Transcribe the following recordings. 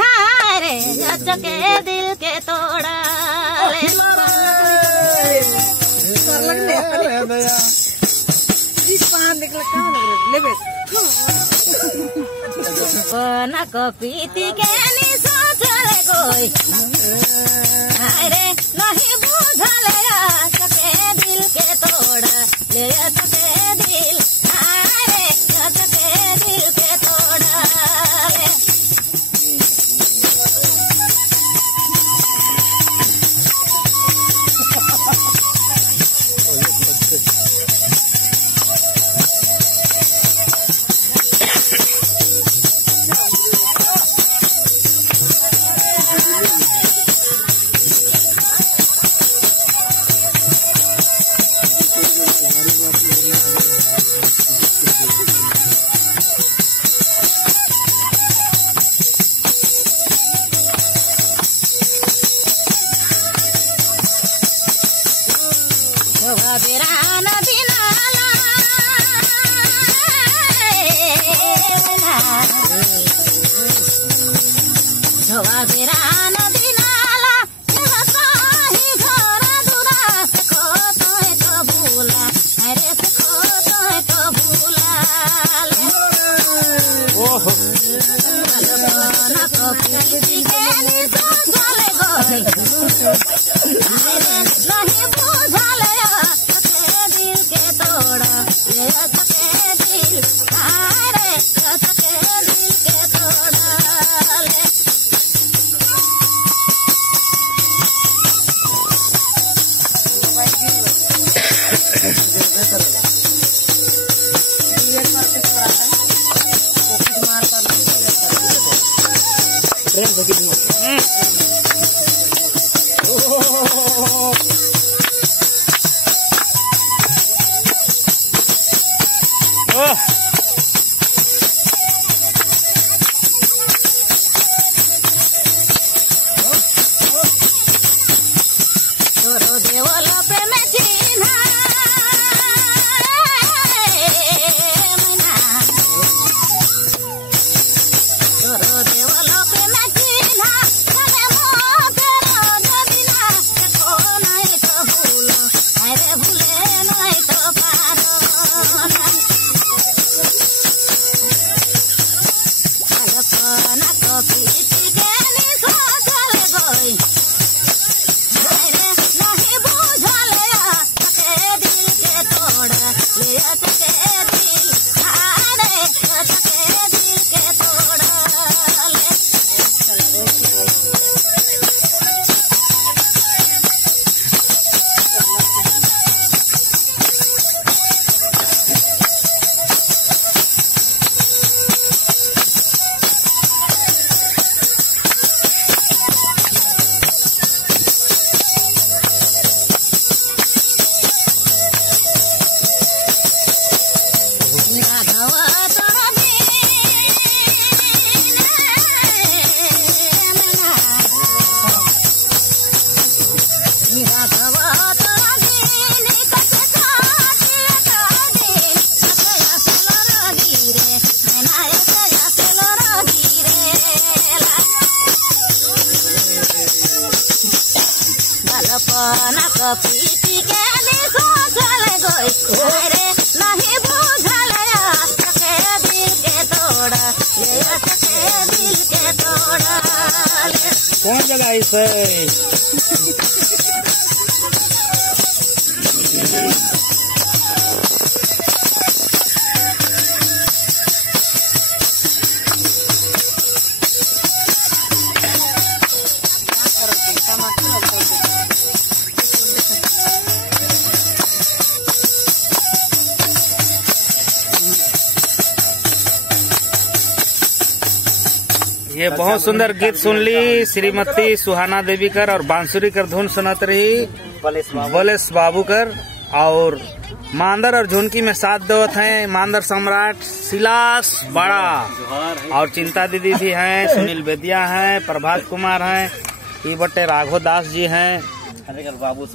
हारे के दिल के तोड़ा ना कपीती के नहीं सोचले कोई अरे नहीं बुझले के दिल के तोड़ा ले सके दिल अरे के दिल के तोड़ा पीती के नहीं सोचले कोई अरे नहीं बुझले सके दिल के तोड़ा ले सके दिल के तोड़ा कौन जगह इसे ये बहुत सुंदर गीत सुन ली श्रीमती सुहाना देवी कर और बांसुरी कर धुन सुनत रही बलेश बाबू कर और मांदर और झुनकी में साथ देवत हैं मांदर सम्राट सिलास बड़ा और चिंता दीदी भी हैं, सुनील बेदिया हैं, प्रभात कुमार हैं, ई बट्टे राघव दास जी हैं,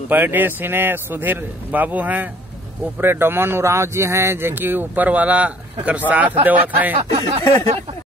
पैडी सिने सुधीर बाबू हैं, ऊपरे डमन उराव जी हैं जो कि ऊपर वाला कर साथ देवत हैं।